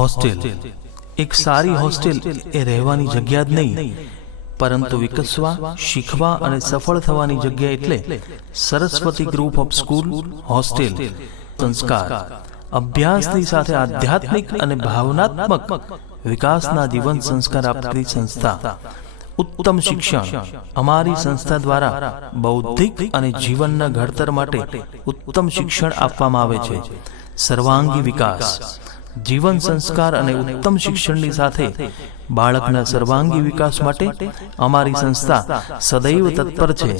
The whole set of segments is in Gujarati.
હોસ્ટેલ એક સારી હોસ્ટેલ એ રહેવાની જગ્યા જ નહીં, પરંતુ વિકસવા, શીખવા અને સફળ થવાની જગ્યા. એટલે Saraswati group of school hostel સંસ્કાર, અભ્યાસની સાથે આધ્યાત્મિક અને ભાવનાત્મક વિકાસના જીવન સંસ્કાર આપતી સંસ્થા. ઉત્તમ શિક્ષણ. અમારી સંસ્થા દ્વારા બૌદ્ધિક અને જીવનના ઘડતર માટે ઉત્તમ શિક્ષણ આપવામાં આવે છે. સર્વાંગી વિકાસ. જીવન સંસ્કાર અને ઉત્તમ શિક્ષણની સાથે બાળકના સર્વાંગી વિકાસ માટે અમારી સંસ્થા સદૈવ તત્પર છે.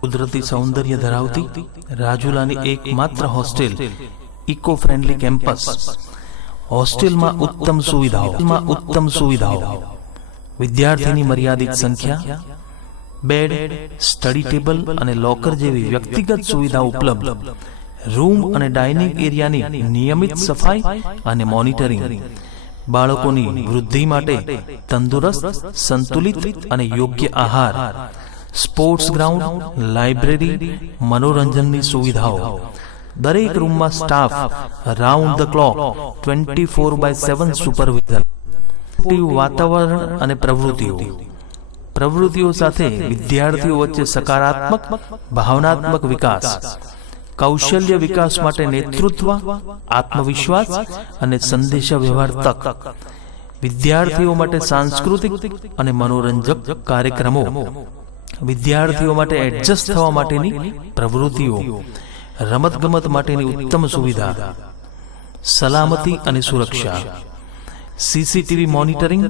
કુદરતી સૌંદર્ય ધરાવતી રાજુલાની એકમાત્ર હોસ્ટેલ, ઇકો ફ્રેન્ડલી કેમ્પસ. હોસ્ટેલમાં ઉત્તમ સુવિધાઓ, વિદ્યાર્થીની મર્યાદિત સંખ્યા, બેડ, સ્ટડી ટેબલ અને લોકર જેવી વ્યક્તિગત સુવિધા ઉપલબ્ધ. રૂમ અને ડાઇનિંગ એરિયાની નિયમિત સફાઈ અને મોનિટરિંગ. બાળકોની વૃદ્ધિ માટે તંદુરસ્ત, સંતુલિત અને યોગ્ય આહાર. સ્પોર્ટ્સ ગ્રાઉન્ડ, લાઇબ્રેરી, મનોરંજનની સુવિધાઓ. દરેક રૂમમાં staff round the clock 24/7 supervision. વાતાવરણ અને પ્રવૃત્તિઓ સાથે વિદ્યાર્થીઓ વચ્ચે સકારાત્મક ભાવનાત્મક વિકાસ. કૌશલ્ય વિકાસ માટે નેતૃત્વ, આત્મવિશ્વાસ અને સંદેશા વ્યવહાર તક. વિદ્યાર્થીઓ માટે સાંસ્કૃતિક અને મનોરંજક કાર્યક્રમો. વિદ્યાર્થીઓ માટે એડજસ્ટ થવા માટેની પ્રવૃત્તિઓ. રમતગમત માટેની ઉત્તમ સુવિધા. સલામતી અને સુરક્ષા. સીસીટીવી મોનિટરિંગ,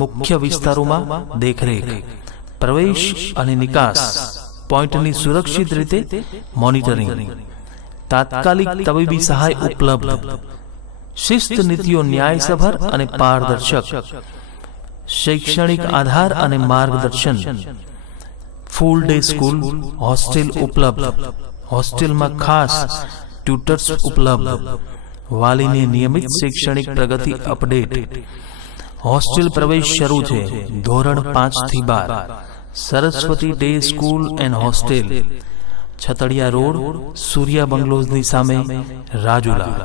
મુખ્ય વિસ્તારોમાં દેખરેખ. પ્રવેશ અને નિકાસ પોઈન્ટની સુરક્ષિત રીતે મોનિટરિંગ. તાત્કાલિક તબીબી સહાય ઉપલબ્ધ. શિસ્ત નીતિઓ ન્યાયસભર અને પારદર્શક. શૈક્ષણિક આધાર અને માર્ગદર્શન. ફૂલ ડે સ્કૂલ હોસ્ટેલ ઉપલબ્ધ. હોસ્ટેલમાં ખાસ ટ્યુટર્સ ઉપલબ્ધ. વાલીની નિયમિત શૈક્ષણિક પ્રગતિ અપડેટ. હોસ્ટેલ પ્રવેશ શરૂ છે ધોરણ 5 થી 12. Saraswati day school and hostel, Chhatadiya road, Surya બંગલોઝની સામે, રાજુલા.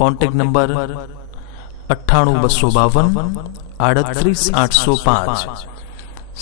Contact number 98 252 38 805.